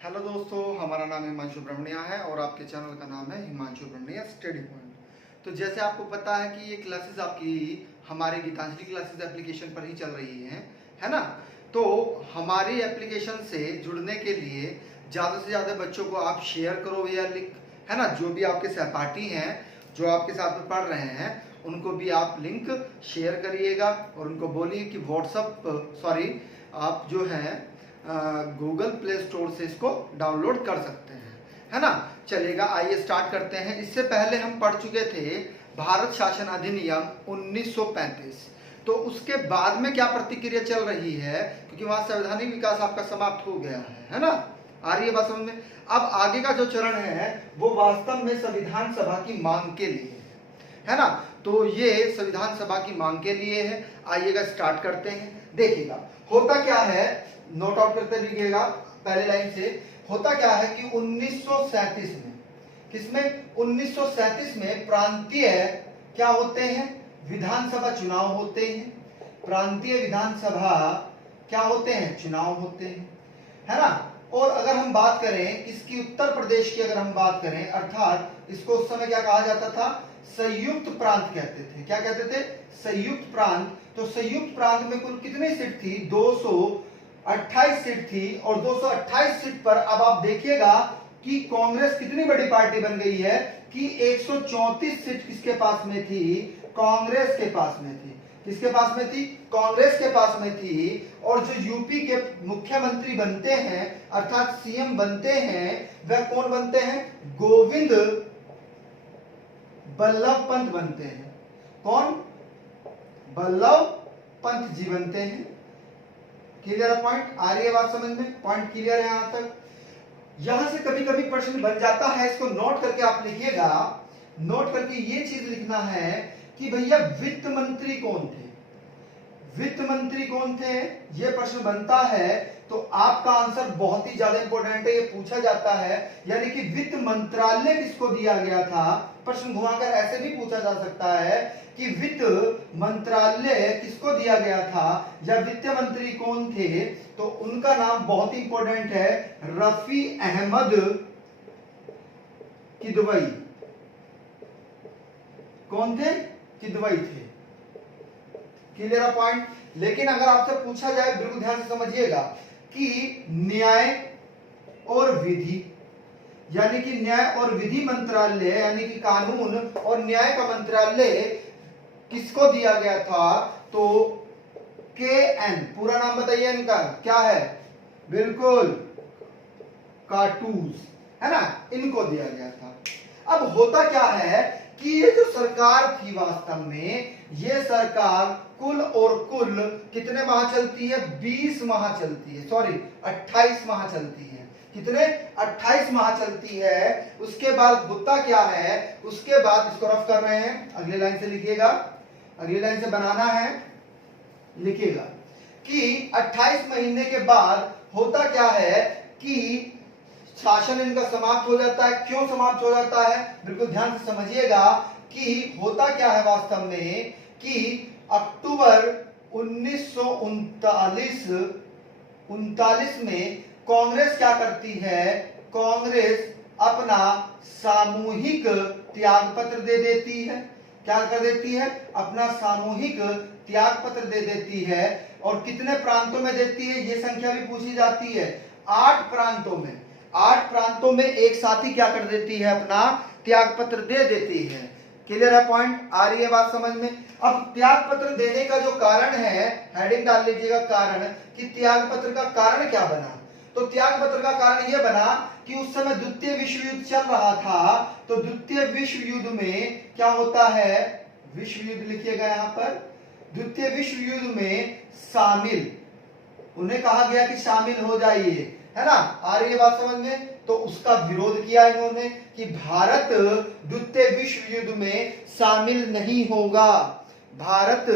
Hello दोस्तों, हमारा नाम हिमांशु ब्रह्मण्या है और आपके चैनल का नाम है हिमांशु ब्रह्मण्या स्टडी पॉइंट। तो जैसे आपको पता है कि ये क्लासेस आपकी हमारे गीतांजलि क्लासेस एप्लीकेशन पर ही चल रही हैं, है ना। तो हमारी एप्लीकेशन से जुड़ने के लिए ज़्यादा से ज़्यादा बच्चों को आप शेयर करो या लिंक, है ना। जो भी आपके सहपाठी हैं, जो आपके साथ में पढ़ रहे हैं, उनको भी आप लिंक शेयर करिएगा और उनको बोलिए कि आप जो है गूगल प्ले स्टोर से इसको डाउनलोड कर सकते हैं, है ना। चलेगा, आइए स्टार्ट करते हैं। इससे पहले हम पढ़ चुके थे भारत शासन अधिनियम 1935। तो उसके बाद में क्या प्रतिक्रिया चल रही है, क्योंकि वहां संवैधानिक विकास आपका समाप्त हो गया है ना। आ रही है बात समझ में। अब आगे का जो चरण है वो वास्तव में संविधान सभा की मांग के लिए है ना। तो ये संविधान सभा की मांग के लिए है। आइएगा स्टार्ट करते हैं। देखिएगा होता क्या है, नोट आउट करते रहिएगा पहले लाइन से। होता क्या है कि 1937 में, किसमें 1937 में प्रांतीय क्या होते हैं, विधानसभा चुनाव होते हैं। प्रांतीय विधानसभा क्या होते हैं, चुनाव होते हैं, है ना। और अगर हम बात करें इसकी उत्तर प्रदेश की, अगर हम बात करें, अर्थात इसको उस समय क्या कहा जाता था, संयुक्त प्रांत कहते थे। क्या कहते थे, संयुक्त प्रांत। तो संयुक्त प्रांत में कुल कितनी सीट थी, 228 सीट थी। और 228 सीट पर अब आप देखिएगा कि कांग्रेस कितनी बड़ी पार्टी बन गई है कि 134 सीट किसके पास में थी, कांग्रेस के पास में थी। किसके पास में थी, कांग्रेस के पास में थी। और जो यूपी के मुख्यमंत्री बनते हैं, अर्थात सीएम बनते हैं, वह कौन बनते हैं, गोविंद बल्लभ पंत बनते हैं। कौन, बल्लभ पंत जी बनते हैं। क्लियर है पॉइंट, आ रही है बात समझ में, पॉइंट क्लियर है यहां तक। यहां से कभी कभी प्रश्न बन जाता है, इसको नोट करके आप लिखिएगा। नोट करके ये चीज लिखना है कि भैया वित्त मंत्री कौन थे, वित्त मंत्री कौन थे, ये प्रश्न बनता है। तो आपका आंसर बहुत ही ज्यादा इंपॉर्टेंट है, ये पूछा जाता है। यानी कि वित्त मंत्रालय किसको दिया गया था, प्रश्न घुमाकर ऐसे भी पूछा जा सकता है कि वित्त मंत्रालय किसको दिया गया था, या वित्त मंत्री कौन थे। तो उनका नाम बहुत ही इंपॉर्टेंट है, रफी अहमद किदवई। कौन थे, किदवई थे। Clear point. लेकिन अगर आपसे पूछा जाए, बिल्कुल ध्यान से समझिएगा, कि न्याय और विधि, यानी कि न्याय और विधि मंत्रालय, यानी कि कानून और न्याय का मंत्रालय किसको दिया गया था, तो KN, पूरा नाम बताइए इनका क्या है, बिल्कुल कार्टूज, है ना, इनको दिया गया था। अब होता क्या है कि ये जो सरकार थी, वास्तव में ये सरकार कुल और कुल कितने माह चलती है, 20 माह चलती है, सॉरी 28 माह चलती है। कितने, 28 माह चलती है। उसके बाद होता क्या है, उसके बाद इसको रफ कर रहे हैं, अगली लाइन से लिखिएगा, अगली लाइन से बनाना है, लिखिएगा कि 28 महीने के बाद होता क्या है कि शासन इनका समाप्त हो जाता है। क्यों समाप्त हो जाता है, बिल्कुल ध्यान से समझिएगा कि होता क्या है वास्तव में कि अक्टूबर 1939 में कांग्रेस क्या करती है, कांग्रेस अपना सामूहिक त्याग पत्र दे देती है। क्या कर देती है, अपना सामूहिक त्याग पत्र दे देती है। और कितने प्रांतों में देती है, ये संख्या भी पूछी जाती है, 8 प्रांतों में। 8 प्रांतों में एक साथ ही क्या कर देती है, अपना त्याग पत्र दे देती है। क्लियर है पॉइंट, आ रही है बात समझ में। अब त्याग पत्र देने का जो कारण है, हेडिंग डाल लीजिएगा, कारण, कि त्याग पत्र का कारण क्या बना। तो त्याग पत्र का कारण यह बना कि उस समय द्वितीय विश्व युद्ध चल रहा था। तो द्वितीय विश्व युद्ध में क्या होता है, विश्व युद्ध लिखिएगा यहां पर, द्वितीय विश्व युद्ध में शामिल, उन्हें कहा गया कि शामिल हो जाइए, है ना। आ रही है बात समझ में। तो उसका विरोध किया इन्होंने कि भारत द्वितीय विश्व युद्ध में शामिल नहीं होगा, भारत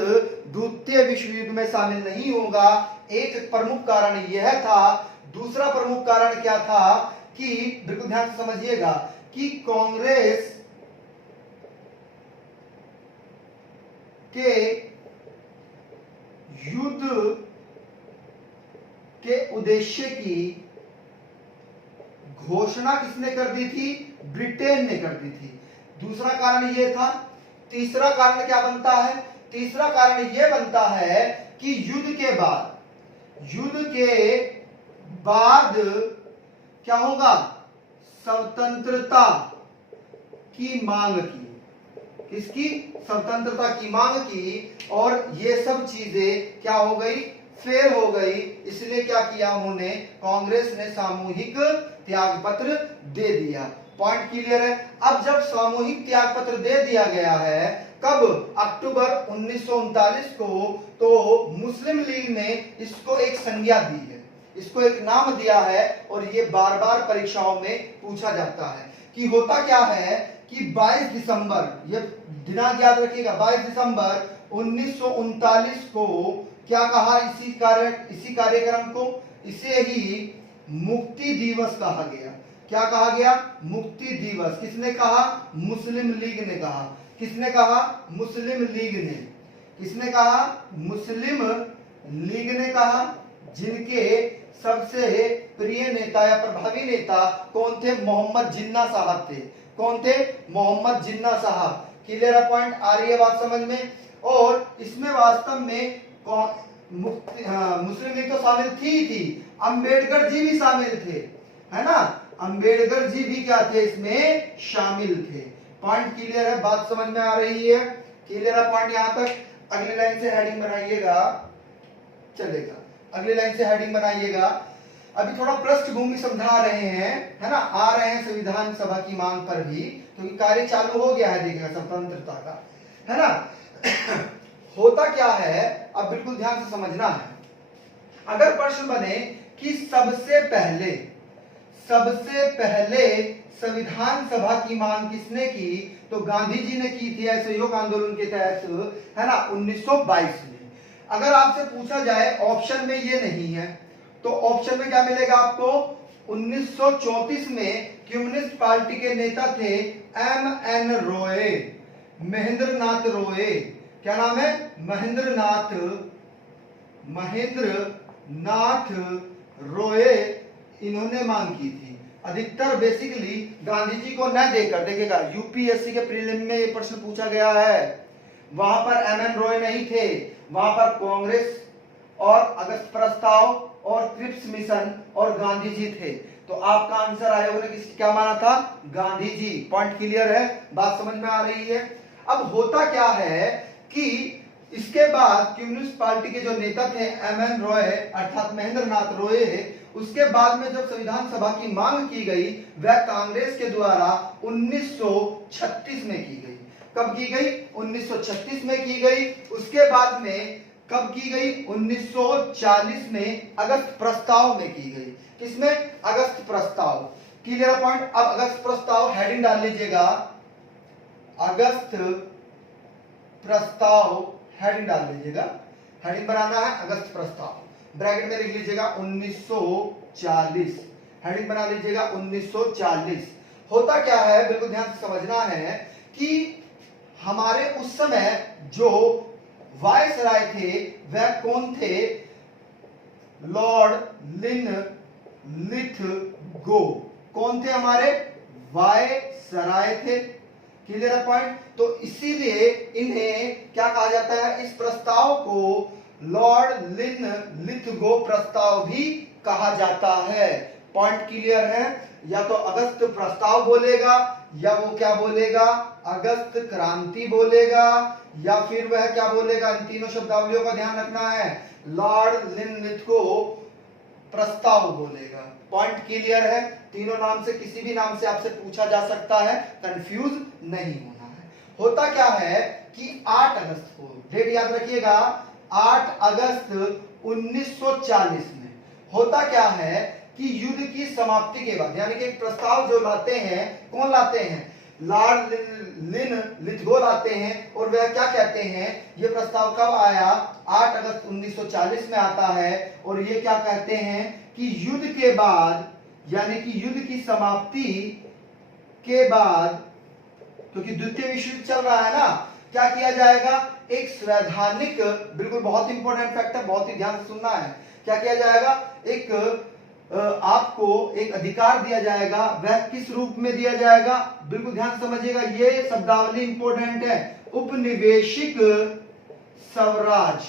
द्वितीय विश्व युद्ध में शामिल नहीं होगा। एक प्रमुख कारण यह था। दूसरा प्रमुख कारण क्या था कि बिल्कुल ध्यान से समझिएगा कि कांग्रेस के युद्ध के उद्देश्य की घोषणा किसने कर दी थी? ब्रिटेन ने कर दी थी। दूसरा कारण ये था। तीसरा कारण क्या बनता है? तीसरा कारण ये बनता है कि युद्ध के बाद क्या होगा? स्वतंत्रता की मांग की। किसकी? स्वतंत्रता की मांग की। और ये सब चीजें क्या हो गई? फेल हो गई। इसलिए क्या किया उन्होंने? कांग्रेस ने सामूहिक त्याग पत्र दे दिया। पॉइंट क्लियर है? अब जब सामूहिक त्याग पत्र दे दिया गया है, कब? अक्टूबर 1939 को, तो मुस्लिम लीग ने इसको एक संज्ञा दी है, इसको एक नाम दिया है। और ये बार बार परीक्षाओं में पूछा जाता है कि होता क्या है कि 22 दिसंबर, ये दिनांक याद रखिएगा, 22 दिसंबर 1939 को क्या कहा? इसी कार्यक्रम को, इसे ही मुक्ति दिवस कहा गया। क्या कहा गया? मुक्ति दिवस। किसने कहा? मुस्लिम लीग ने कहा। किसने कहा? मुस्लिम लीग ने। किसने कहा? मुस्लिम लीग ने कहा। जिनके सबसे प्रिय नेता या प्रभावी नेता कौन थे? मोहम्मद जिन्ना साहब थे। कौन थे? मोहम्मद जिन्ना साहब। क्लियर है? पॉइंट आ रही है बात समझ में? और इसमें वास्तव में मुस्लिम लीग तो शामिल थी, अंबेडकर जी भी शामिल थे, है ना? अंबेडकर जी भी क्या थे? इसमें शामिल थे। पॉइंट क्लियर है? बात समझ में आ रही है? क्लियर है पॉइंट यहां तक? अगली लाइन से हेडिंग बनाइएगा, चलेगा। अगली लाइन से हेडिंग बनाइएगा। अभी थोड़ा पृष्ठभूमि समझा रहे हैं, है ना? आ रहे हैं संविधान सभा की मांग पर भी, क्योंकि कार्य चालू हो गया है, देखिएगा, स्वतंत्रता का, है ना? होता क्या है, अब बिल्कुल ध्यान से समझना है। अगर प्रश्न बने कि सबसे पहले संविधान सभा की मांग किसने की, तो गांधी जी ने की थी असहयोग आंदोलन के तहत, है ना, 1922 में। अगर आपसे पूछा जाए ऑप्शन में ये नहीं है, तो ऑप्शन में क्या मिलेगा आपको? 1934 में कम्युनिस्ट पार्टी के नेता थे M.N. रॉय, महेंद्रनाथ रॉय। क्या नाम है? महेंद्रनाथ रॉय। इन्होंने मांग की थी। अधिकतर बेसिकली गांधी जी को न देकर, देखिएगा यूपीएससी के प्रीलिम में ये प्रश्न पूछा गया है, वहां पर M.N. रॉय नहीं थे, वहां पर कांग्रेस और अगस्त प्रस्ताव और क्रिप्स मिशन और गांधी जी थे। तो आपका आंसर आयोग ने क्या माना था? गांधी जी। पॉइंट क्लियर है? बात समझ में आ रही है? अब होता क्या है कि इसके बाद कम्युनिस्ट पार्टी के जो नेता थे M.N. रॉय अर्थात महेंद्रनाथ रॉय, उसके बाद में जब संविधान सभा की मांग की गई, वह कांग्रेस के द्वारा 1936 में की गई। कब की गई? 1936 में की गई। उसके बाद में कब की गई? 1940 में अगस्त प्रस्ताव में की गई। किसमें? अगस्त प्रस्ताव। Clear point? अब अगस्त प्रस्ताव हेडिंग डाल लीजिएगा, अगस्त प्रस्ताव हेडिंग डाल लीजिएगा। हेडिंग बनाना है अगस्त प्रस्ताव, ब्रैकेट में लिख लीजिएगा 1940। हेडिंग बना लीजिएगा 1940। होता क्या है, बिल्कुल ध्यान से समझना है कि हमारे उस समय जो वायसराय थे वह कौन थे? Lord Linlithgow. कौन थे हमारे? वायसराय थे। Clear point? तो इसीलिए इन्हें क्या कहा जाता है? इस प्रस्ताव को लॉर्ड लिनलिथगो प्रस्ताव भी कहा जाता है। पॉइंट क्लियर है? या तो अगस्त प्रस्ताव बोलेगा, या वो क्या बोलेगा? अगस्त क्रांति बोलेगा, या फिर वह क्या बोलेगा? इन तीनों शब्दावलियों का ध्यान रखना है। लॉर्ड लिनलिथगो प्रस्ताव बोलेगा। पॉइंट क्लियर है? तीनों नाम से किसी भी नाम से आपसे पूछा जा सकता है, कंफ्यूज नहीं होना है। होता क्या है कि 8 अगस्त को, डेट याद रखिएगा, 8 अगस्त 1940 में होता क्या है कि युद्ध की समाप्ति के बाद, यानी कि एक प्रस्ताव जो लाते हैं, कौन लाते हैं? लॉर्ड लिनलिथगो लाते हैं। और वह क्या कहते हैं? यह प्रस्ताव कब आया? 8 अगस्त 1940 में आता है। और ये क्या कहते हैं कि युद्ध के बाद, यानी कि युद्ध की समाप्ति के बाद, क्योंकि द्वितीय विश्व युद्ध चल रहा है ना, क्या किया जाएगा? एक संवैधानिक, बिल्कुल बहुत इंपॉर्टेंट फैक्ट है, बहुत ही ध्यान से सुनना है, क्या किया जाएगा? एक आपको एक अधिकार दिया जाएगा, वह किस रूप में दिया जाएगा? बिल्कुल ध्यान समझिएगा, ये शब्दावली इंपॉर्टेंट है। उपनिवेशिक स्वराज,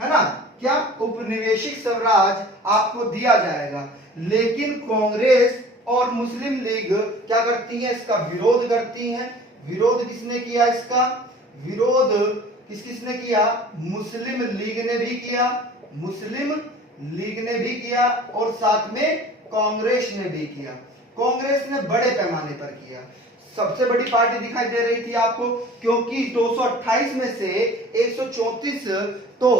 है ना? क्या उपनिवेशिक स्वराज आपको दिया जाएगा, लेकिन कांग्रेस और मुस्लिम लीग क्या करती है? इसका विरोध करती हैं। विरोध किसने किया? इसका विरोध किसने किया? मुस्लिम लीग ने भी किया, मुस्लिम लीग ने भी किया और साथ में कांग्रेस ने भी किया। कांग्रेस ने बड़े पैमाने पर किया, सबसे बड़ी पार्टी दिखाई दे रही थी आपको, क्योंकि 228 में से 134 तो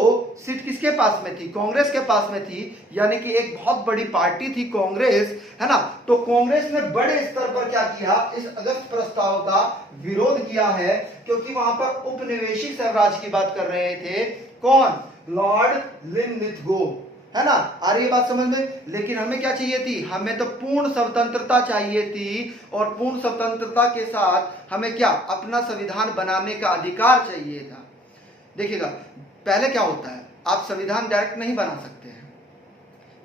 सीट किसके पास में थी? कांग्रेस के पास में थी, यानी कि एक बहुत बड़ी पार्टी थी कांग्रेस, है ना? तो कांग्रेस ने बड़े स्तर पर क्या किया? इस अगस्त प्रस्ताव का विरोध किया है, क्योंकि वहां पर उपनिवेशिक स्वराज की बात कर रहे थे। कौन? लॉर्ड लिनलिथगो, है ना? आ रही है बात समझ में? लेकिन हमें क्या चाहिए थी? हमें तो पूर्ण स्वतंत्रता चाहिए थी, और पूर्ण स्वतंत्रता के साथ हमें क्या? अपना संविधान बनाने का अधिकार चाहिए था। देखिएगा, पहले क्या होता है, आप संविधान डायरेक्ट नहीं बना सकते हैं।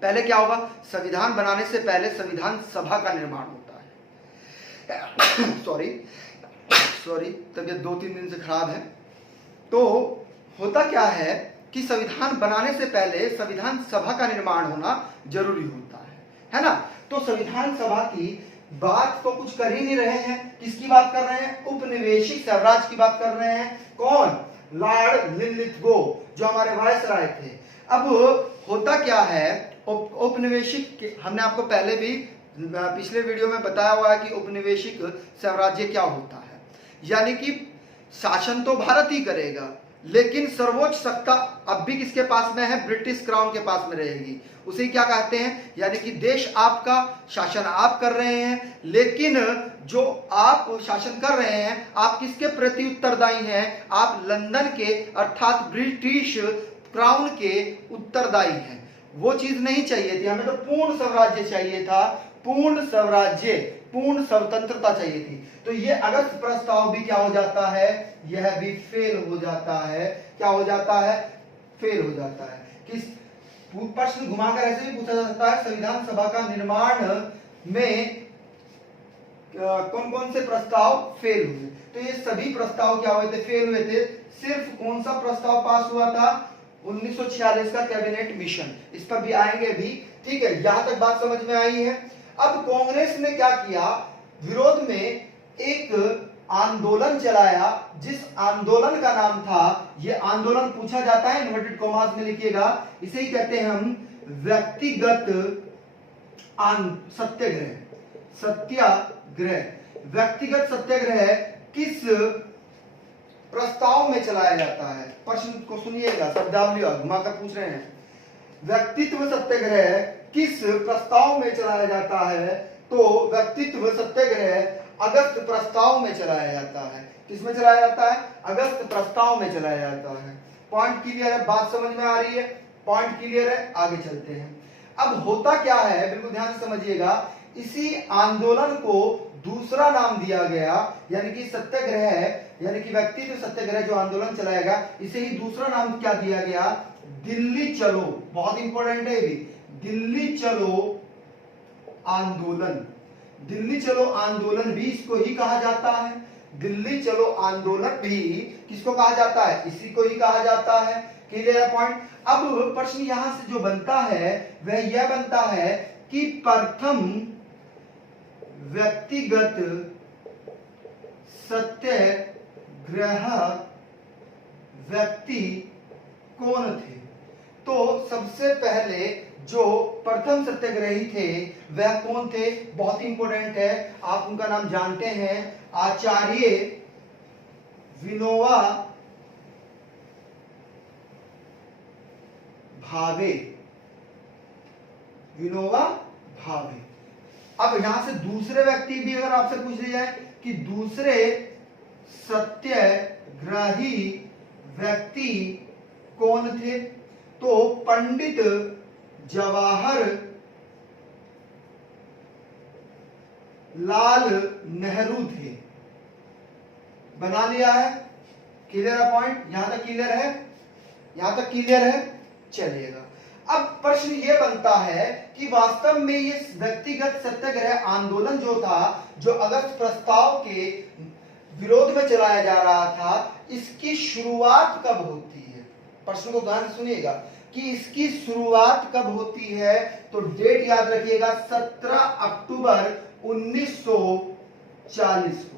पहले क्या होगा? संविधान बनाने से पहले संविधान सभा का निर्माण होता है। सॉरी, तबीयत 2-3 दिन से खराब है। तो होता क्या है कि संविधान बनाने से पहले संविधान सभा का निर्माण होना जरूरी होता है ना? तो संविधान सभा की बात तो कुछ कर ही नहीं रहे हैं। किसकी बात कर रहे हैं? उपनिवेशिक स्वराज की बात कर रहे हैं। कौन? लॉर्ड लिनलिथगो, जो हमारे वायसराय थे। अब होता क्या है, औपनिवेशिक, हमने आपको पहले भी पिछले वीडियो में बताया हुआ है कि औपनिवेशिक साम्राज्य क्या होता है। यानी कि शासन तो भारत ही करेगा, लेकिन सर्वोच्च सत्ता अब भी किसके पास में है? ब्रिटिश क्राउन के पास में रहेगी। उसे क्या कहते हैं? यानी कि देश आपका, शासन आप कर रहे हैं, लेकिन जो आप शासन कर रहे हैं, आप किसके प्रति उत्तरदायी हैं? आप लंदन के अर्थात ब्रिटिश क्राउन के उत्तरदायी हैं। वो चीज नहीं चाहिए थी हमें, तो पूर्ण स्वराज्य चाहिए था, पूर्ण स्वराज्य, पूर्ण स्वतंत्रता चाहिए थी। तो ये अगस्त प्रस्ताव भी क्या हो जाता है? यह भी फेल हो जाता है। क्या हो जाता है? फेल हो जाता है। किस प्रश्न घुमाकर ऐसे भी पूछा जा सकता है, संविधान सभा का निर्माण में कौन कौन से प्रस्ताव फेल हुए? तो ये सभी प्रस्ताव क्या हुए थे? फेल हुए थे। सिर्फ कौन सा प्रस्ताव पास हुआ था? 1946 का कैबिनेट मिशन। इस पर भी आएंगे भी, ठीक है? यहां तक बात समझ में आई है। अब कांग्रेस ने क्या किया? विरोध में एक आंदोलन चलाया, जिस आंदोलन का नाम था, ये आंदोलन पूछा जाता है, इन्वर्टेड कॉमास में लिखिएगा, इसे ही कहते हैं हम व्यक्तिगत सत्याग्रह। सत्याग्रह, व्यक्तिगत सत्याग्रह किस प्रस्ताव में चलाया जाता है? प्रश्न को सुनिएगा, शब्दावली घुमाकर पूछ रहे हैं। व्यक्तित्व सत्याग्रह किस प्रस्ताव में चलाया जाता है? तो व्यक्तित्व सत्याग्रह अगस्त प्रस्ताव में चलाया जाता है। किसमें चलाया जाता है? अगस्त प्रस्ताव में चलाया जाता है। पॉइंट क्लियर है? बात समझ में आ रही है? पॉइंट क्लियर है? आगे चलते हैं। अब होता क्या है, बिल्कुल ध्यान से समझिएगा, इसी आंदोलन को दूसरा नाम दिया गया, यानी कि सत्याग्रह, यानी कि व्यक्तित्व सत्याग्रह जो आंदोलन चलाया गया, इसे ही दूसरा नाम क्या दिया गया? दिल्ली चलो। बहुत इंपॉर्टेंट है ये भी, दिल्ली चलो आंदोलन। दिल्ली चलो आंदोलन भी इसको ही कहा जाता है। दिल्ली चलो आंदोलन भी किसको कहा जाता है? इसी को ही कहा जाता है। Clear point? अब प्रश्न यहां से जो बनता है वह यह बनता है कि प्रथम व्यक्तिगत सत्याग्रह व्यक्ति कौन थे? तो सबसे पहले जो प्रथम सत्याग्रही थे वह कौन थे? बहुत इंपॉर्टेंट है, आप उनका नाम जानते हैं, आचार्य विनोबा भावे। विनोबा भावे। अब यहां से दूसरे व्यक्ति भी अगर आपसे पूछ लिया जाए कि दूसरे सत्याग्रही व्यक्ति कौन थे, तो पंडित जवाहर लाल नेहरू थे। बना लिया है? क्लियर है पॉइंट? यहां तक क्लियर है? यहां तक क्लियर है? चलिएगा अब प्रश्न ये बनता है कि वास्तव में ये व्यक्तिगत सत्याग्रह आंदोलन जो था, जो अगस्त प्रस्ताव के विरोध में चलाया जा रहा था, इसकी शुरुआत कब होती है? प्रश्न को ध्यान से सुनिएगा कि इसकी शुरुआत कब होती है। तो डेट याद रखिएगा 17 अक्टूबर 1940 को।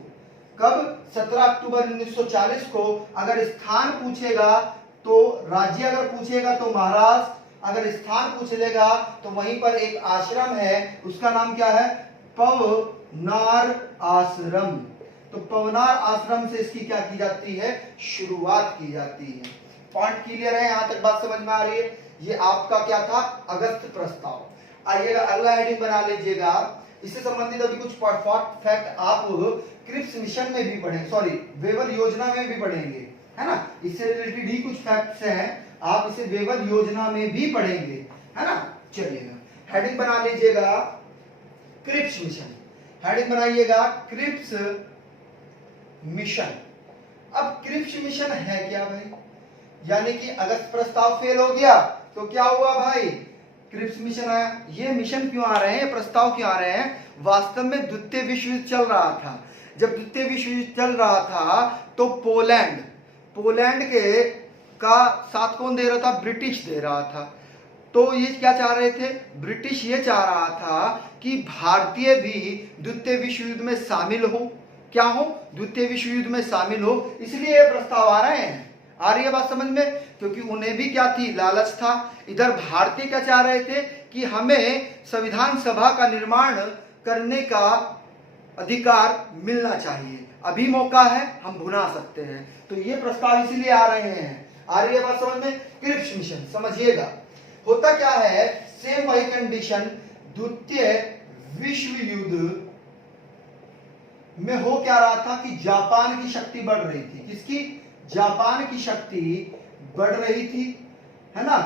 कब? 17 अक्टूबर 1940 को। अगर स्थान पूछेगा तो राज्य, अगर पूछेगा तो महाराष्ट्र, अगर स्थान पूछ लेगा तो वहीं पर एक आश्रम है, उसका नाम क्या है? पवनार आश्रम। तो पवनार आश्रम से इसकी क्या की जाती है? शुरुआत की जाती है। पॉइंट क्लियर है? यहां तक बात समझ में आ रही है? ये आपका क्या था? अगस्त प्रस्ताव। आइएगा अगला हेडिंग बना लीजिएगा। इससे संबंधित अभी कुछ फैक्ट आप क्रिप्स मिशन में भी पढ़ेंगे, सॉरी वेवर योजना में भी पढ़ेंगे, है ना। इससे रिलेटेड ही कुछ फैक्ट्स हैं, आप इसे वेवर योजना में भी पढ़ेंगे, है ना। चलिएगा हेडिंग बना लीजिएगा क्रिप्स मिशन। हेडिंग बनाइएगा क्रिप्स मिशन। अब क्रिप्स मिशन है क्या भाई? यानी कि अगस्त प्रस्ताव फेल हो गया तो क्या हुआ भाई? क्रिप्स मिशन आया। ये मिशन क्यों आ रहे हैं, प्रस्ताव क्यों आ रहे हैं? वास्तव में द्वितीय विश्व युद्ध चल रहा था। जब द्वितीय विश्व युद्ध चल रहा था तो पोलैंड के का साथ कौन दे रहा था? ब्रिटिश दे रहा था। तो ये क्या चाह रहे थे? ब्रिटिश ये चाह रहा था कि भारतीय भी द्वितीय विश्व युद्ध में शामिल हो। क्या हो? द्वितीय विश्व युद्ध में शामिल हो। इसलिए ये प्रस्ताव आ रहे हैं। आ रही है बात समझ में? क्योंकि उन्हें भी क्या थी? लालच था। इधर भारतीय क्या चाह रहे थे कि हमें संविधान सभा का निर्माण करने का अधिकार मिलना चाहिए, अभी मौका है, हम भुना सकते हैं। तो ये प्रस्ताव इसीलिए आ रहे हैं। आ रही है बात समझ में? क्रिप्स मिशन समझिएगा। होता क्या है? सेम वही कंडीशन द्वितीय विश्व युद्ध में हो क्या रहा था कि जापान की शक्ति बढ़ रही थी। किसकी? जापान की शक्ति बढ़ रही थी, है ना।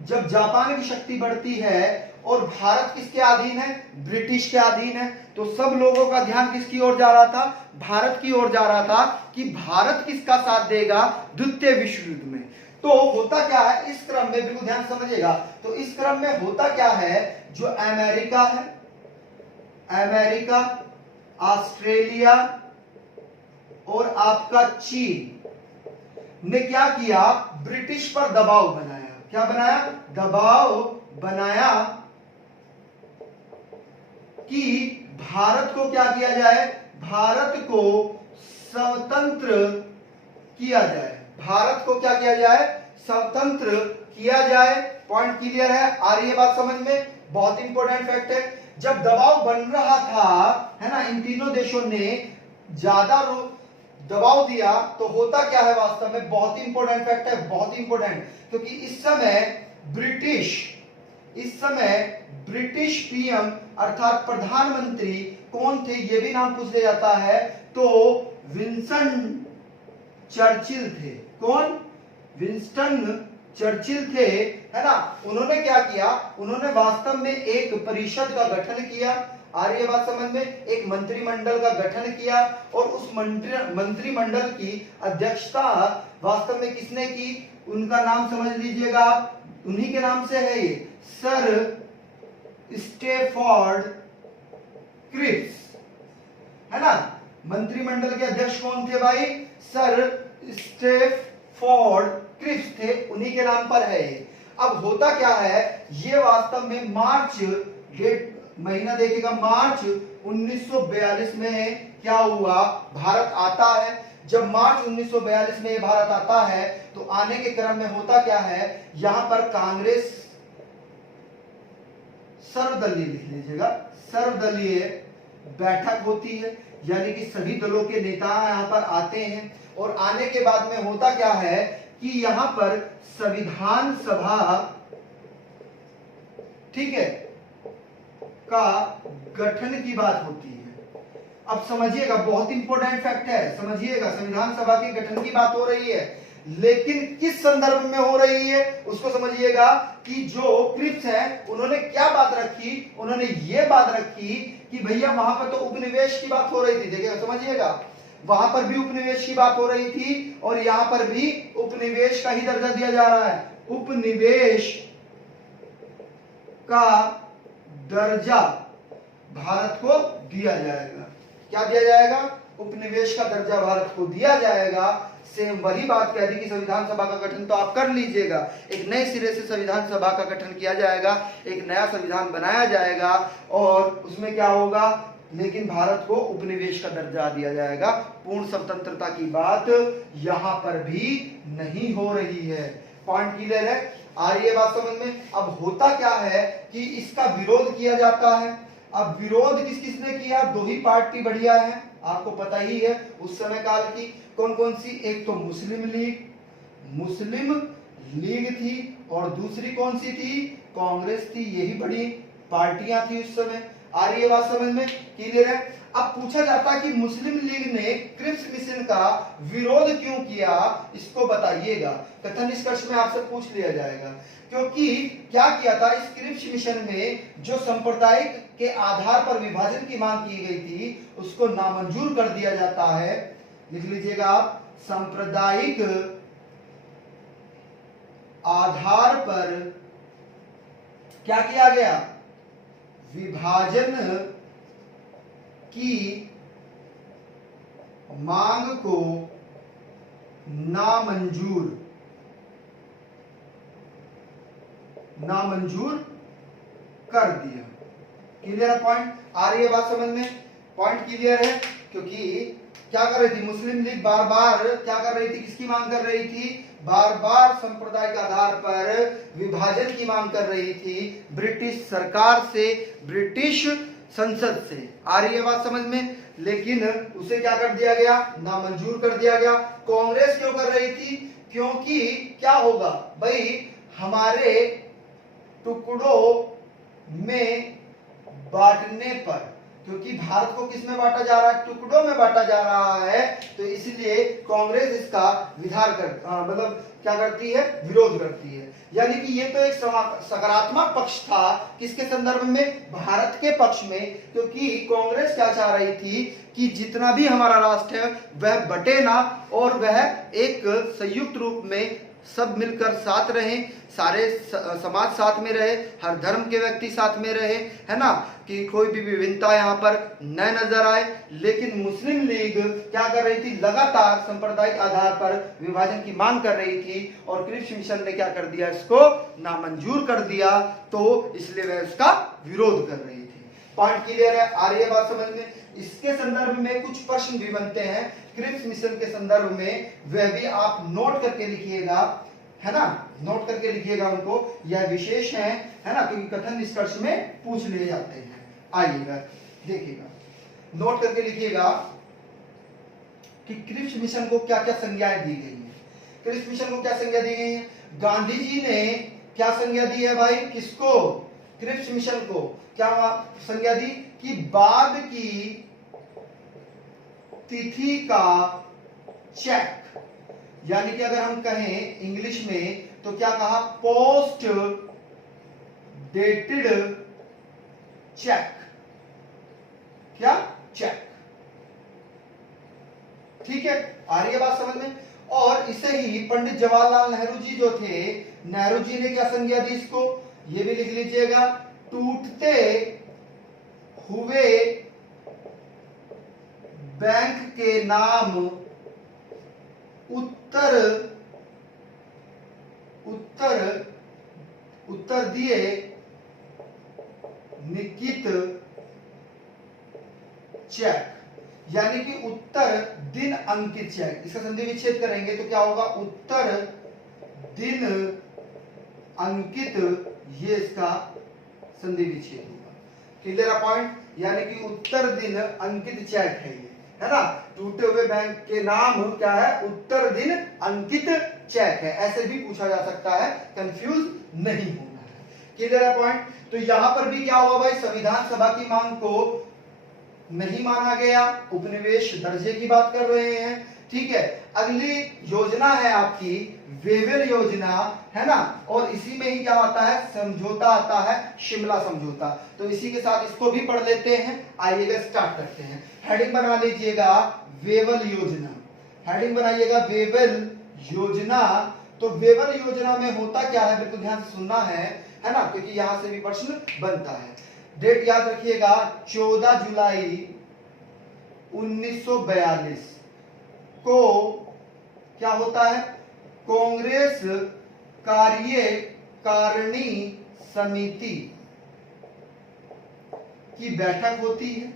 जब जापान की शक्ति बढ़ती है और भारत किसके अधीन है? ब्रिटिश के अधीन है। तो सब लोगों का ध्यान किसकी ओर जा रहा था? भारत की ओर जा रहा था कि भारत किसका साथ देगा द्वितीय विश्व युद्ध में। तो होता क्या है इस क्रम में, बिल्कुल ध्यान समझिएगा। तो इस क्रम में होता क्या है, जो अमेरिका है, अमेरिका, ऑस्ट्रेलिया और आपका चीन ने क्या किया? ब्रिटिश पर दबाव बनाया। क्या बनाया? दबाव बनाया कि भारत को क्या किया जाए? भारत को स्वतंत्र किया जाए। भारत को क्या किया जाए? स्वतंत्र किया जाए। पॉइंट क्लियर है? आ रही है बात समझ में? बहुत इंपॉर्टेंट फैक्ट है। जब दबाव बन रहा था, है ना, इन तीनों देशों ने ज्यादा दबाव दिया तो होता क्या है वास्तव में? बहुत इंपॉर्टेंट फैक्ट है, बहुत इंपॉर्टेंट। क्योंकि इस समय ब्रिटिश पीएम अर्थात प्रधानमंत्री कौन थे, ये भी नाम पूछ लिया जाता है। तो विंस्टन चर्चिल थे। कौन? विंस्टन चर्चिल थे, है ना। उन्होंने क्या किया? उन्होंने वास्तव में एक परिषद का गठन किया। आ रही है बात समझ में? एक मंत्रिमंडल का गठन किया और उस मंत्रिमंडल की अध्यक्षता वास्तव में किसने की? उनका नाम समझ लीजिएगा आप, उन्हीं के नाम से है ये, सर स्टैफोर्ड क्रिप्स, है ना। मंत्रिमंडल के अध्यक्ष कौन थे भाई? सर स्टैफोर्ड क्रिप्स थे, उन्हीं के नाम पर है ये। अब होता क्या है, ये वास्तव में मार्च, डेट महीना देखिएगा, मार्च 1942 में क्या हुआ? भारत आता है। जब मार्च 1942 में भारत आता है तो आने के क्रम में होता क्या है, यहां पर कांग्रेस सर्वदलीय, लिख लीजिएगा, सर्वदलीय बैठक होती है। यानी कि सभी दलों के नेता यहां पर आते हैं और आने के बाद में होता क्या है कि यहां पर संविधान सभा, ठीक है, का गठन की बात होती है। अब समझिएगा, बहुत इंपॉर्टेंट फैक्ट है, समझिएगा, संविधान सभा के गठन की बात हो रही है, लेकिन किस संदर्भ में हो रही है उसको समझिएगा कि जो क्रिप्स है उन्होंने क्या बात रखी? उन्होंने ये बात रखी कि भैया वहां पर तो उपनिवेश की बात हो रही थी। देखिएगा, समझिएगा, वहां पर भी उपनिवेश की बात हो रही थी और यहां पर भी उपनिवेश का ही दर्जा दिया जा रहा है। उपनिवेश का दर्जा भारत को दिया जाएगा। क्या दिया जाएगा? उपनिवेश का दर्जा भारत को दिया जाएगा। सेम वही बात कह रही कि संविधान सभा का गठन तो आप कर लीजिएगा, एक नए सिरे से संविधान सभा का गठन किया जाएगा, एक नया संविधान बनाया जाएगा और उसमें क्या होगा, लेकिन भारत को उपनिवेश का दर्जा दिया जाएगा। पूर्ण स्वतंत्रता की बात यहां पर भी नहीं हो रही है। पॉइंट क्लियर है? आ रही है बात समझ में? अब होता क्या है कि इसका विरोध किया जाता है। अब विरोध किस किसने किया? दो ही पार्टी बढ़िया है, आपको पता ही है उस समय काल की। कौन कौन सी? एक तो मुस्लिम लीग थी और दूसरी कौन सी थी? कांग्रेस थी। यही बड़ी पार्टियां थी उस समय। आ रही है बात समझ में? क्लियर है? अब पूछा जाता है कि मुस्लिम लीग ने क्रिप्स मिशन का विरोध क्यों किया, इसको बताइएगा। कथन निष्कर्ष में आपसे पूछ लिया जाएगा। क्योंकि क्या किया था, इस क्रिप्स मिशन में जो सांप्रदायिक के आधार पर विभाजन की मांग की गई थी उसको नामंजूर कर दिया जाता है। लिख लीजिएगा आप, सांप्रदायिक आधार पर क्या किया गया? विभाजन की मांग को नामंजूर कर दिया। क्लियर है पॉइंट? आ रही है बात समझ में? पॉइंट क्लियर है? क्योंकि क्या कर रही थी मुस्लिम लीग, बार बार क्या कर रही थी, किसकी मांग कर रही थी? बार बार सांप्रदायिक आधार पर विभाजन की मांग कर रही थी ब्रिटिश सरकार से, ब्रिटिश संसद से। आ रही है बात समझ में? लेकिन उसे क्या कर दिया गया? नामंजूर कर दिया गया। कांग्रेस क्यों कर रही थी? क्योंकि क्या होगा भाई, हमारे टुकड़ों में बांटने पर, क्योंकि भारत को किस में बांटा जा रहा है? टुकड़ों में बांटा जा रहा है, तो इसलिए कांग्रेस इसका मतलब क्या करती है? विरोध करती है। यानी कि ये तो एक सकारात्मक पक्ष था, किसके संदर्भ में? भारत के पक्ष में। क्योंकि कांग्रेस क्या चाह रही थी कि जितना भी हमारा राष्ट्र है वह बटे ना और वह एक संयुक्त रूप में सब मिलकर साथ रहें, सारे समाज साथ में रहे, हर धर्म के व्यक्ति साथ में रहे, है ना, कि कोई भी विभिन्नता यहाँ पर न नजर आए। लेकिन मुस्लिम लीग क्या कर रही थी? लगातार सांप्रदायिक आधार पर विभाजन की मांग कर रही थी और क्रिप्स मिशन ने क्या कर दिया? इसको नामंजूर कर दिया, तो इसलिए वह उसका विरोध कर रही थी। पॉइंट क्लियर है? आ रही है बात समझ में? इसके संदर्भ में कुछ प्रश्न भी बनते हैं क्रिप्स मिशन के संदर्भ में, वह भी आप नोट करके लिखिएगा, है ना, नोट करके लिखिएगा उनको, यह विशेष है ना, क्योंकि कथन निष्कर्ष में पूछ लिए जाते हैं। आइएगा देखिएगा, नोट करके लिखिएगा कि क्रिप्स मिशन को क्या क्या संज्ञाएं दी गई हैं। क्रिप्स मिशन को क्या संज्ञा दी गई है? गांधी जी ने क्या संज्ञा दी है भाई? किसको? क्रिप्स मिशन को क्या संज्ञा दी? कि बाद की तिथि का चेक, यानी कि अगर हम कहें इंग्लिश में तो क्या कहा? Post dated cheque. क्या? चेक। ठीक है, आ रही है बात समझ में? और इसे ही पंडित जवाहरलाल नेहरू जी जो थे, नेहरू जी ने क्या संज्ञा दी इसको? ये भी लिख लीजिएगा, टूटते हुए बैंक के नाम उत्तर दिए निकित चेक, यानी कि उत्तर दिन अंकित चेक। इसका संधि विच्छेद करेंगे तो क्या होगा? उत्तर दिन अंकित, ये इसका संधि विच्छेद होगा। क्लियर है पॉइंट? यानी कि उत्तर दिन अंकित चेक है ये, है ना। टूटे हुए बैंक के नाम क्या है? उत्तर दिन अंकित चेक है। ऐसे भी पूछा जा सकता है, कंफ्यूज नहीं होना है। क्लियर है पॉइंट? तो यहां पर भी क्या हुआ भाई? संविधान सभा की मांग को नहीं माना गया, उपनिवेश दर्जे की बात कर रहे हैं। ठीक है, अगली योजना है आपकी वेवेल योजना, है ना, और इसी में ही क्या आता है, समझौता आता है, शिमला समझौता। तो इसी के साथ इसको भी पढ़ लेते हैं। आइएगा स्टार्ट करते हैं। हेडिंग बना लीजिएगा वेवेल योजना, हेडिंग बनाइएगा वेवेल योजना। तो वेवेल योजना में होता क्या है, बिल्कुल ध्यान से सुनना है ना, क्योंकि यहां से भी प्रश्न बनता है। डेट याद रखिएगा 14 जुलाई 1942 को क्या होता है, कांग्रेस कार्यकारिणी समिति की बैठक होती है।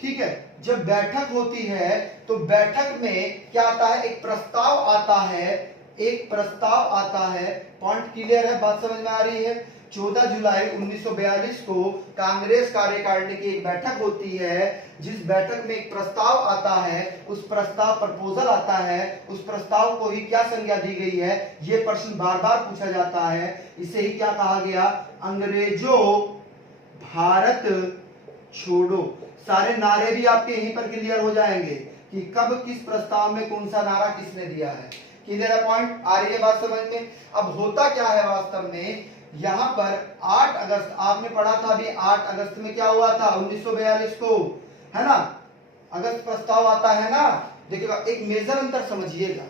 ठीक है, जब बैठक होती है तो बैठक में क्या आता है, एक प्रस्ताव आता है, एक प्रस्ताव आता है। पॉइंट क्लियर है, बात समझ में आ रही है। 14 जुलाई 1942 को कांग्रेस कार्यकारिणी की एक बैठक होती है, जिस बैठक में एक प्रस्ताव आता है, उस प्रस्ताव प्रपोजल आता है, उस प्रस्ताव को ही क्या संज्ञा दी गई है, ये प्रश्न बार बार पूछा जाता है। इसे ही क्या कहा गया, अंग्रेजों भारत छोड़ो। सारे नारे भी आपके यहीं पर क्लियर हो जाएंगे कि कब किस प्रस्ताव में कौन सा नारा किसने दिया है। क्लियर है, पॉइंट आ रही है बात समझ में। अब होता क्या है वास्तव में, यहां पर 8 अगस्त आपने पढ़ा था अभी, 8 अगस्त में क्या हुआ था 1942 को, है ना, अगस्त प्रस्ताव आता है ना। देखिएगा एक मेजर अंतर समझिएगा।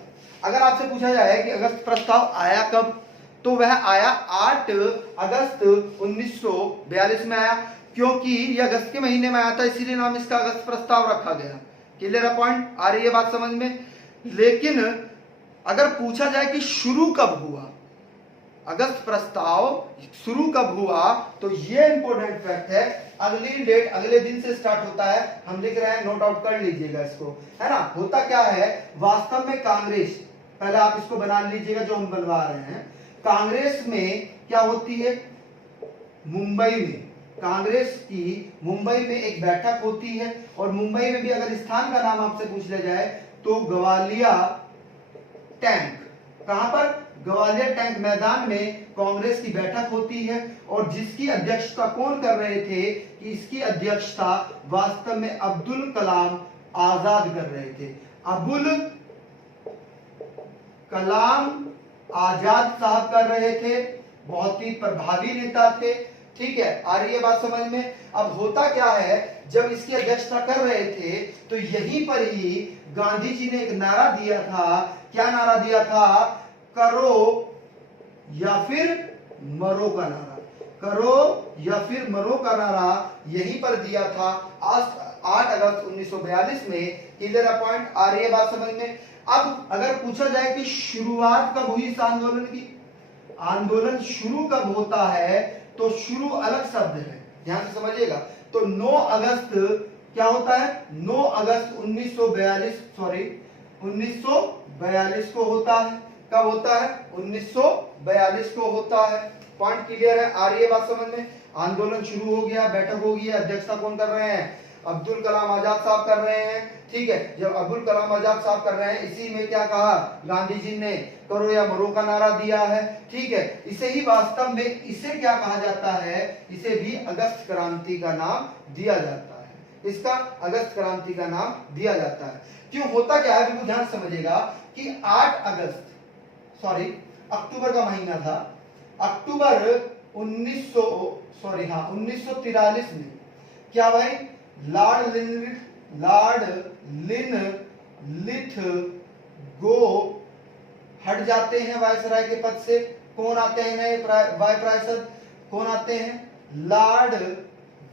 अगर आपसे पूछा जाए कि अगस्त प्रस्ताव आया कब, तो वह आया 8 अगस्त 1942 में आया, क्योंकि ये अगस्त के महीने में आया था, इसीलिए नाम इसका अगस्त प्रस्ताव रखा गया। क्लियर है, पॉइंट आ रही है बात समझ में। लेकिन अगर पूछा जाए कि शुरू कब हुआ, अगस्त प्रस्ताव शुरू कब हुआ, तो ये इंपॉर्टेंट फैक्ट है। अगली डेट अगले दिन से स्टार्ट होता है, हम लिख रहे हैं, नोट आउट कर लीजिएगा इसको, है ना। होता क्या है वास्तव में, कांग्रेस, पहले आप इसको बना लीजिएगा जो हम बनवा रहे हैं। कांग्रेस में क्या होती है, मुंबई में, कांग्रेस की मुंबई में एक बैठक होती है, और मुंबई में भी अगर स्थान का नाम आपसे पूछ लिया जाए तो ग्वालिया टैंक, कहां पर, ग्वालियर टैंक मैदान में कांग्रेस की बैठक होती है। और जिसकी अध्यक्षता कौन कर रहे थे, कि इसकी अध्यक्षता वास्तव में अब्दुल कलाम आजाद कर रहे थे। अब्दुल कलाम आजाद साहब कर रहे थे, बहुत ही प्रभावी नेता थे। ठीक है, आ रही है बात समझ में। अब होता क्या है, जब इसकी अध्यक्षता कर रहे थे तो यहीं पर ही गांधी जी ने एक नारा दिया था। क्या नारा दिया था, करो या फिर मरो का नारा, करो या फिर मरो का नारा यहीं पर दिया था आज 8 अगस्त 1942 में। क्लियर पॉइंट आ रही है बात समझ में। अब अगर पूछा जाए कि शुरुआत कब हुई इस आंदोलन की, आंदोलन शुरू कब होता है, तो शुरू अलग शब्द है, ध्यान से समझिएगा। तो 9 अगस्त क्या होता है, 9 अगस्त 1942 1942 को होता है। कब होता है, 1942 को होता है। पॉइंट क्लियर है, आ रही है बात समझ में। आंदोलन शुरू हो गया, बैठक होगी, अध्यक्षता कौन कर रहे हैं, अब्दुल कलाम आजाद साहब कर रहे हैं। ठीक है, जब अब्दुल कलाम आजाद साहब कर रहे हैं, इसी में क्या कहा, गांधी जी ने करो या मरो का नारा दिया है। ठीक है, इसे ही वास्तव में इसे क्या कहा जाता है, इसे भी अगस्त क्रांति का नाम दिया जाता है। इसका अगस्त क्रांति का नाम दिया जाता है। क्यों, होता क्या है, बिल्कुल ध्यान समझिएगा कि 8 अगस्त अक्टूबर का महीना था, अक्टूबर 1943 में क्या भाई, लॉर्ड लिथगो हट जाते हैं वायसराय के पद से। कौन आते हैं नए वायसराय, कौन आते हैं, लॉर्ड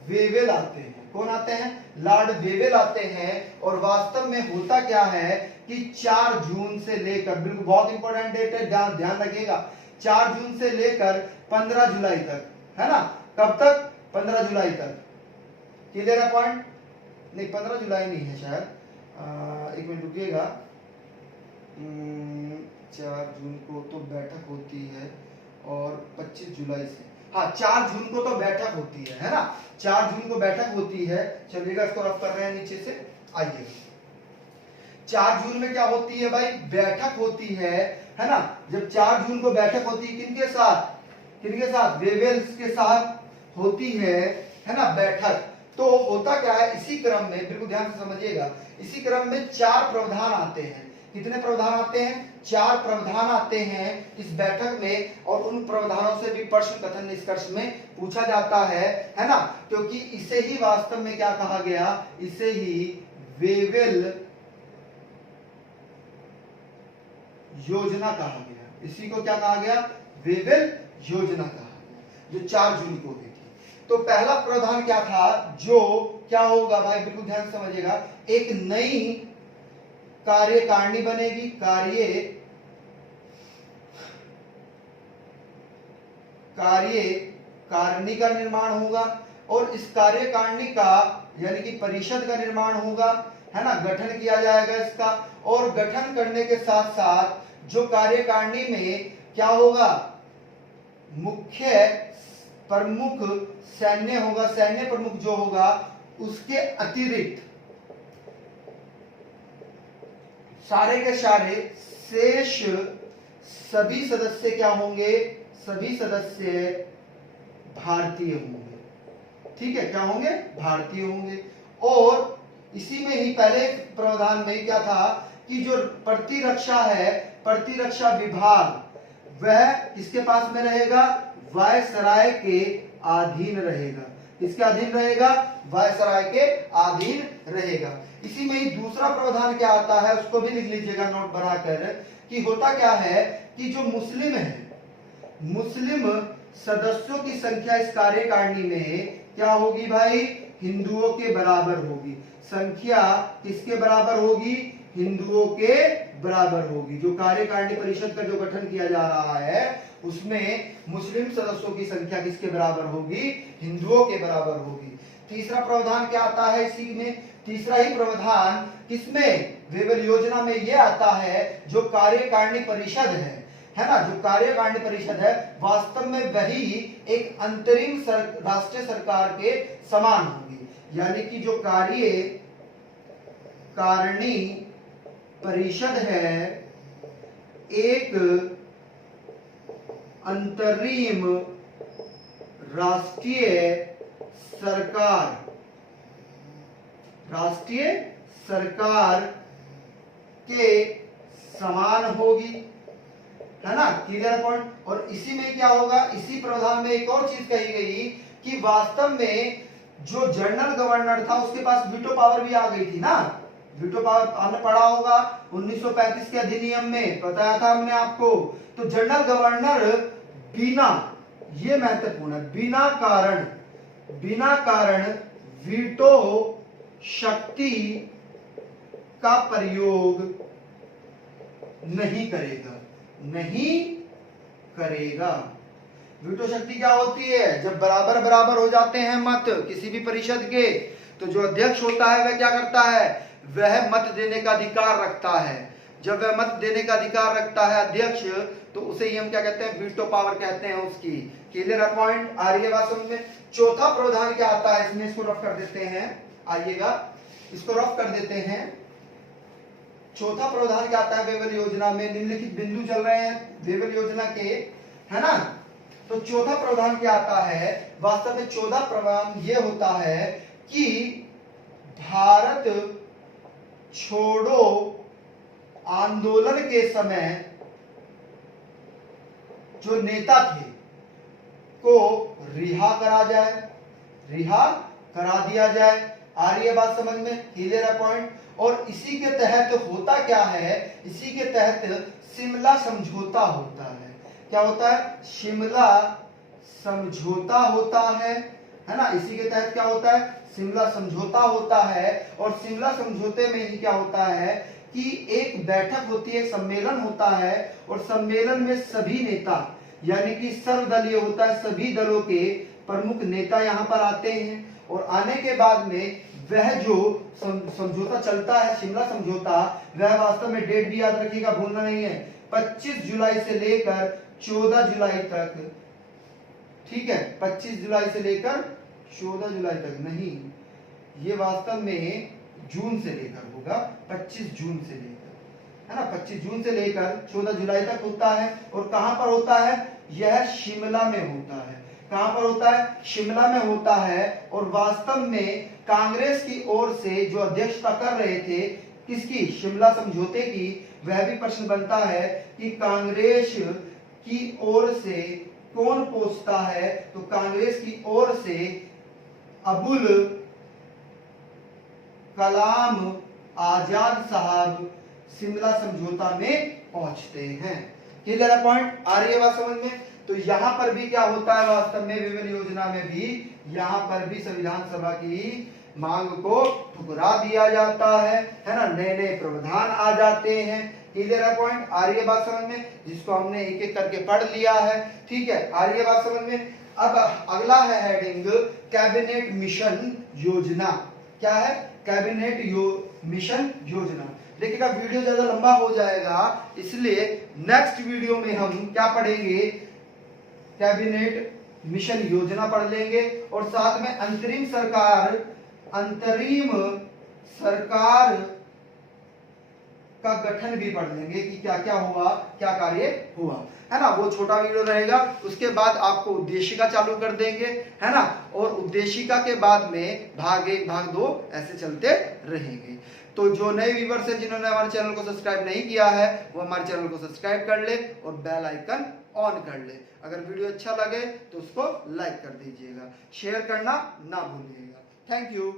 वेवेल आते हैं। कौन आते हैं, लॉर्ड वेवेल आते हैं। और वास्तव में होता क्या है कि 4 जून से लेकर, बिल्कुल बहुत इंपॉर्टेंट डेट है, ध्यान रखिएगा, 4 जून से लेकर 15 जुलाई तक, है ना। कब तक, 15 जुलाई तक। क्लियर है पॉइंट, नहीं 15 जुलाई नहीं है शायद, एक मिनट रुकिएगा। 4 जून को तो बैठक होती है और 25 जुलाई से, हाँ 4 जून को तो बैठक होती है ना, 4 जून को बैठक होती है। चलिएगा इसको रफ कर रहे हैं नीचे से, आइए। 4 जून में क्या होती है भाई, बैठक होती है ना। जब 4 जून को बैठक होती है, किनके साथ, किनके साथ, वेवेल्स के साथ होती है ना बैठक। तो होता क्या है, इसी क्रम में, बिल्कुल ध्यान से समझिएगा, इसी क्रम में 4 प्रावधान आते हैं। कितने प्रावधान आते हैं? 4 प्रावधान आते हैं इस बैठक में, और उन प्रावधानों से भी प्रश्न कथन निष्कर्ष में पूछा जाता है ना। क्योंकि इसे ही वास्तव में क्या कहा गया? इसे ही वेवेल योजना कहा गया। इसी को क्या कहा गया? वेवेल योजना कहा गया, जो 4 जून को हुई थी। तो पहला प्रावधान क्या था? जो क्या होगा भाई, बिल्कुल ध्यान से समझिएगा, एक नई कार्यकारिणी बनेगी, कार्यकारिणी का निर्माण होगा, और इस कार्यकारिणी का यानी कि परिषद का निर्माण होगा, है ना, गठन किया जाएगा इसका। और गठन करने के साथ साथ जो कार्यकारिणी में क्या होगा? मुख्य प्रमुख सैन्य होगा, सैन्य प्रमुख जो होगा, उसके अतिरिक्त सारे के सारे शेष सभी सदस्य क्या होंगे? सभी सदस्य भारतीय होंगे। ठीक है, क्या होंगे? भारतीय होंगे। और इसी में ही पहले प्रावधान में क्या था कि जो प्रतिरक्षा है, प्रतिरक्षा विभाग, वह किसके पास में रहेगा? वायसराय के अधीन रहेगा। किसके अधीन रहेगा? वायसराय के अधीन रहेगा। इसी में ही दूसरा प्रावधान क्या आता है, उसको भी लिख लीजिएगा नोट बनाकर, कि होता क्या है कि जो मुस्लिम है, मुस्लिम सदस्यों की संख्या इस कार्यकारिणी में क्या होगी भाई? हिंदुओं के बराबर होगी। संख्या किसके बराबर होगी? हिंदुओं के बराबर होगी। जो कार्यकारिणी परिषद का जो गठन किया जा रहा है, उसमें मुस्लिम सदस्यों की संख्या किसके बराबर होगी? हिंदुओं के बराबर होगी। तीसरा प्रावधान क्या आता है इसी में? तीसरा ही प्रावधान किसमें? वेवेल योजना में यह आता है, जो कार्यकारिणी परिषद है ना, जो कार्यकारिणी परिषद है, वास्तव में वही एक अंतरिम राष्ट्रीय सरकार के समान होगी। यानी कि जो कार्यकारिणी परिषद है, एक अंतरिम राष्ट्रीय सरकार के समान होगी, है ना, क्लियर पॉइंट। और इसी में क्या होगा? इसी प्रावधान में एक और चीज कही गई कि वास्तव में जो जनरल गवर्नर था, उसके पास वीटो पावर भी आ गई थी ना। वीटो पावर आपने पढ़ा होगा 1935 के अधिनियम में, बताया था हमने आपको। तो जनरल गवर्नर बिना, ये महत्वपूर्ण है, बिना कारण वीटो शक्ति का प्रयोग नहीं करेगा। वीटो शक्ति क्या होती है? जब बराबर बराबर हो जाते हैं मत किसी भी परिषद के, तो जो अध्यक्ष होता है वह क्या करता है? वह मत देने का अधिकार रखता है। जब वह मत देने का अधिकार रखता है अध्यक्ष, तो उसे ही हम क्या कहते हैं? वीटो पावर कहते हैं उसकी। क्लियर पॉइंट आ रही है बात समझ में? चौथा प्रावधान क्या आता है इसमें? इसको रफ कर देते हैं, आइएगा, इसको रफ कर देते हैं। चौथा प्रावधान क्या आता है वेवेल योजना में? निम्नलिखित बिंदु चल रहे हैं वेवेल योजना के, है ना। तो चौथा प्रावधान क्या आता है? वास्तव में चौथा प्रावधान ये होता है कि भारत छोड़ो आंदोलन के समय जो नेता थे को रिहा करा दिया जाए। आ रही है बात समझ में? क्लियर है पॉइंट? और इसी के तहत होता क्या है? इसी के तहत शिमला समझौता होता है। क्या होता है? शिमला समझौता होता है ना। इसी के तहत क्या होता है? शिमला समझौता होता है। और शिमला समझौते में ही क्या होता है कि एक बैठक होती है, सम्मेलन होता है, और सम्मेलन में सभी नेता यानी कि सर्वदलीय होता है, सभी दलों के प्रमुख नेता यहाँ पर आते हैं। और आने के बाद में वह जो समझौता चलता है, शिमला समझौता, वह वास्तव में डेट भी याद रखिएगा, भूलना नहीं है, 25 जुलाई से लेकर 14 जुलाई तक। ठीक है, 25 जुलाई से लेकर 14 जुलाई तक नहीं, ये वास्तव में जून से लेकर होगा, 25 जून से लेकर, है ना, 25 जून से लेकर 14 जुलाई तक होता है। और कहां पर होता है? यह शिमला में होता है। कहां पर होता है? शिमला में होता है। और वास्तव में कांग्रेस की ओर से जो अध्यक्षता कर रहे थे, किसकी? शिमला समझौते की, वह भी प्रश्न बनता है कि कांग्रेस की ओर से कौन पहुंचता है, तो कांग्रेस की ओर से अबुल कलाम आजाद साहब शिमला समझौता में पहुंचते हैं। क्लियर है पॉइंट, आ रही है बात समझ में। तो यहां पर भी क्या होता है वास्तव में, विभिन्न योजना में भी यहां पर भी संविधान सभा की मांग को ठुकरा दिया जाता है ना, नए नए प्रावधान आ जाते हैं। क्लियर है पॉइंट, आ रही है बात समझ में, जिसको हमने एक एक करके पढ़ लिया है। ठीक है, आ रही है बात समझ में। अब अगला है हेडिंग कैबिनेट मिशन योजना। क्या है, कैबिनेट मिशन योजना। देखिएगा वीडियो ज्यादा लंबा हो जाएगा, इसलिए नेक्स्ट वीडियो में हम क्या पढ़ेंगे, कैबिनेट मिशन योजना पढ़ लेंगे और साथ में अंतरिम सरकार का गठन भी पढ़ लेंगे कि क्या क्या हुआ, क्या कार्य हुआ, है ना। वो छोटा वीडियो रहेगा। उसके बाद आपको उद्देशिका चालू कर देंगे, है ना, और उद्देशिका के बाद में भाग 1 भाग 2 ऐसे चलते रहेंगे। तो जो नए व्यूअर्स हैं जिन्होंने हमारे चैनल को सब्सक्राइब नहीं किया है वो हमारे चैनल को सब्सक्राइब कर ले और बेल आइकन ऑन कर ले। अगर वीडियो अच्छा लगे तो उसको लाइक कर दीजिएगा, शेयर करना ना भूलिएगा। Thank you.